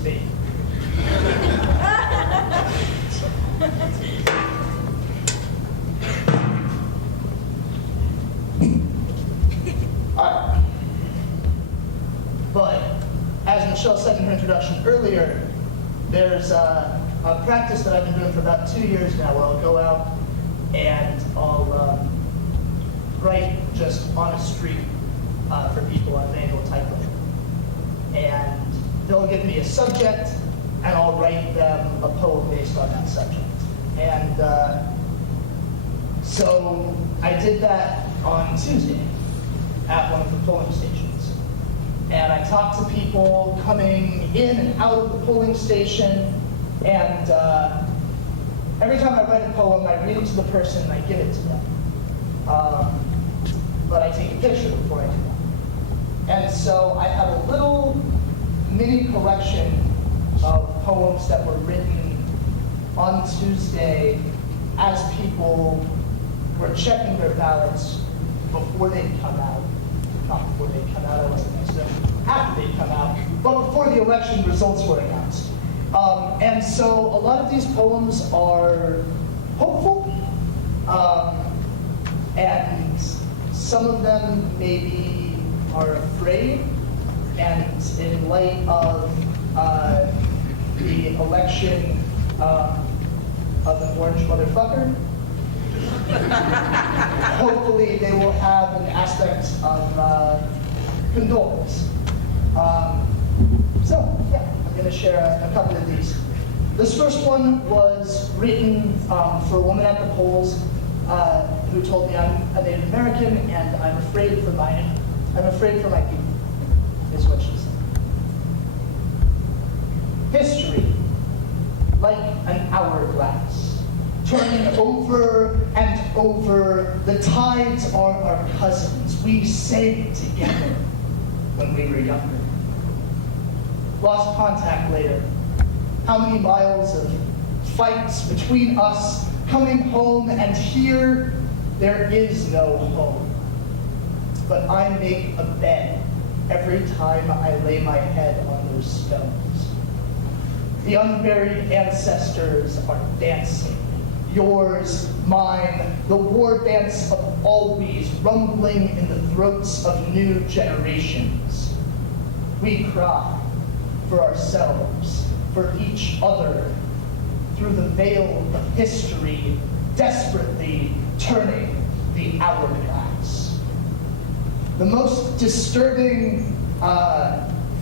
it's me. Alright. But, as Michelle said in her introduction earlier, there's a practice that I've been doing for about 2 years now where I'll go out and I'll write just on a street for people on manual typewriter. And they'll give me a subject, and I'll write them a poem based on that subject. And so I did that on Tuesday at one of the polling stations. And I talked to people coming in and out of the polling station, and every time I write a poem, I read it to the person and I give it to them. But I take a picture before I do that. And so I have a little mini collection of poems that were written on Tuesday as people were checking their ballots before they'd come out. Not before they'd come out, I wasn't next to them, after they'd come out, but before the election results were announced. And so a lot of these poems are hopeful, and some of them maybe are afraid, and in light of the election of an orange motherfucker, hopefully they will have an aspect of condolence. So, yeah, I'm going to share a couple of these. This first one was written for a woman at the polls who told me I'm a Native American and I'm afraid for my people, is what she said. History, like an hourglass, turning over and over. The tides are our cousins. We sang together when we were younger. Lost contact later. How many miles of fights between us, coming home, and here there is no home. But I make a bed every time I lay my head on those stones. The unburied ancestors are dancing. Yours, mine, the war dance of always rumbling in the throats of new generations. We cry for ourselves, for each other, through the veil of history, desperately turning the hourglass. The most disturbing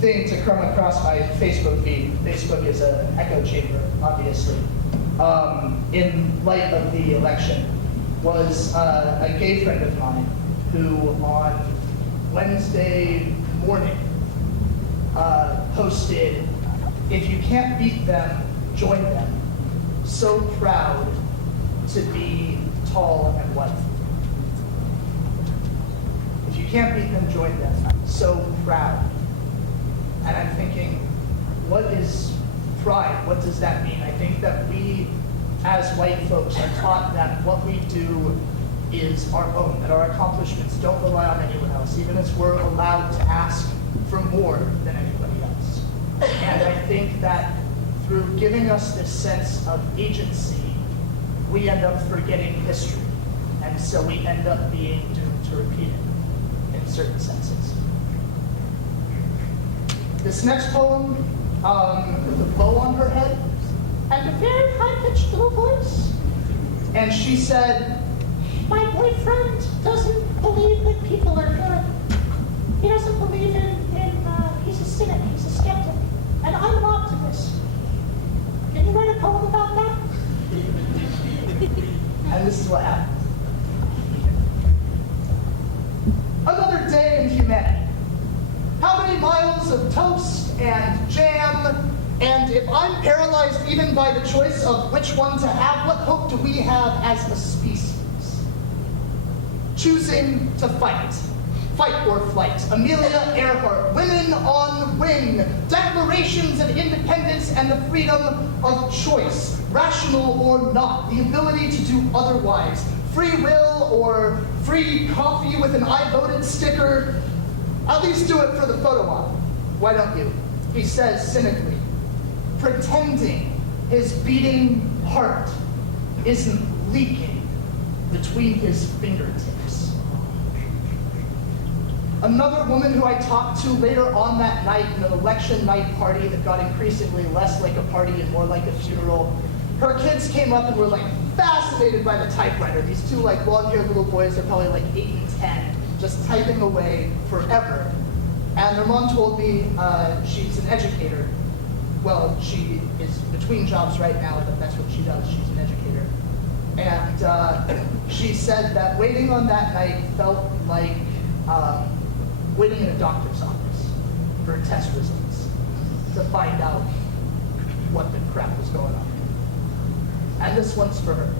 thing to come across my Facebook feed, Facebook is an echo chamber, obviously, in light of the election, was a gay friend of mine who on Wednesday morning posted, "If you can't beat them, join them. So proud to be tall and white." If you can't beat them, join them. So proud. And I'm thinking, what is pride? What does that mean? I think that we, as white folks, are taught that what we do is our own, that our accomplishments don't rely on anyone else, even as we're allowed to ask for more than anybody else. And I think that through giving us this sense of agency, we end up forgetting history. And so we end up being doomed to repeat it in certain senses. This next poem, with a bow on her head and a very high-pitched little voice. And she said, "My boyfriend doesn't believe that people are good. He doesn't believe he's a cynic, he's a skeptic. And I'm an optimist. Can you write a poem about that?" And this is what happened. Another day in humanity. How many miles of toast and jam? And if I'm paralyzed even by the choice of which one to have, what hope do we have as a species? Choosing to fight. Fight or flight. Amelia Earhart, women on wing. Declarations of independence and the freedom of choice. Rational or not. The ability to do otherwise. Free will or free coffee with an I voted sticker. At least do it for the photo op. Why don't you? He says cynically. pretending his beating heart isn't leaking between his fingertips. Another woman who I talked to later on that night in an election night party that got increasingly less like a party and more like a funeral, her kids came up and were like fascinated by the typewriter. These two like blonde-haired little boys, they're probably like 8 and 10, just typing away forever. And their mom told me she's an educator. Well, she is between jobs right now, but that's what she does. She's an educator. And she said that waiting on that night felt like waiting in a doctor's office for test results to find out what the crap was going on. And this one's for her.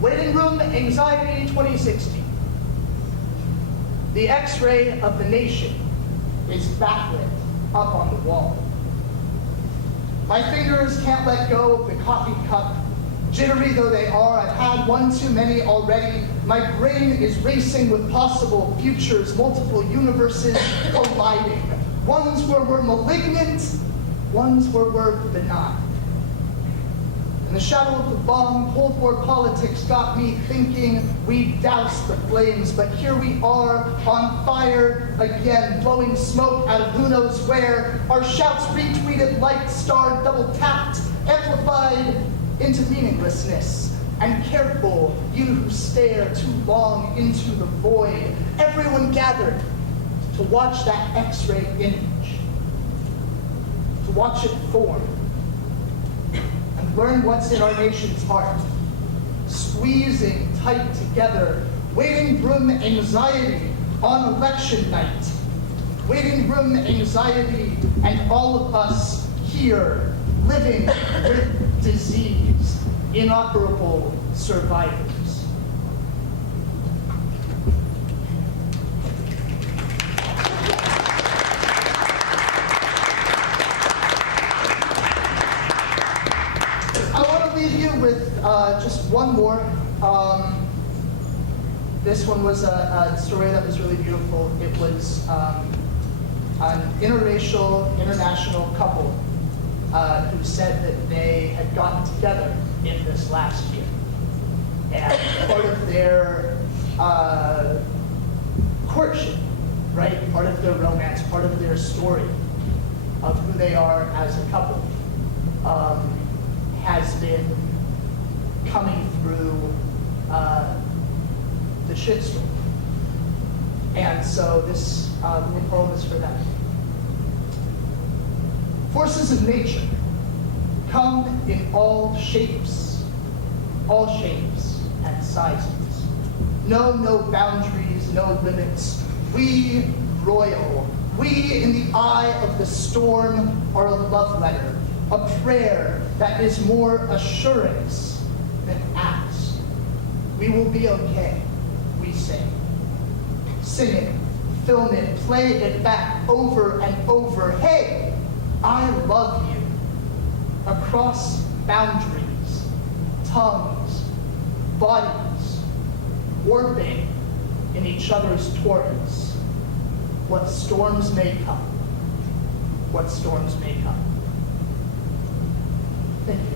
Waiting room anxiety 2016. The X-ray of the nation is backlit up on the wall. My fingers can't let go of the coffee cup. Jittery though they are, I've had one too many already. My brain is racing with possible futures, multiple universes colliding. Ones where we're malignant, ones where we're benign. In the shadow of the bomb, Cold War politics got me thinking we'd douse the flames, but here we are on fire again, blowing smoke out of who knows where. Our shouts retweeted, liked, starred, double-tapped, amplified into meaninglessness. And careful, you who stare too long into the void. Everyone gathered to watch that X-ray image, to watch it form, and learn what's in our nation's heart. Squeezing tight together, waiting room anxiety on election night. Waiting room anxiety and all of us here living with disease, inoperable survivors. I want to leave you with just one more. This one was a story that was really beautiful. It was an interracial, international couple who said that they had gotten together in this last year. And part of their courtship, right? Part of their romance, part of their story of who they are as a couple has been coming through the shitstorm. And so this little poem is for them. Forces of nature come in all shapes and sizes. No boundaries, no limits. We royal, we in the eye of the storm are a love letter, a prayer that is more assurance than ask. We will be okay, we say. Sing it, film it, play it back over and over. Hey, I love you. Across boundaries, tongues, bodies, warping in each other's torrents. What storms may come. What storms may come. Thank you.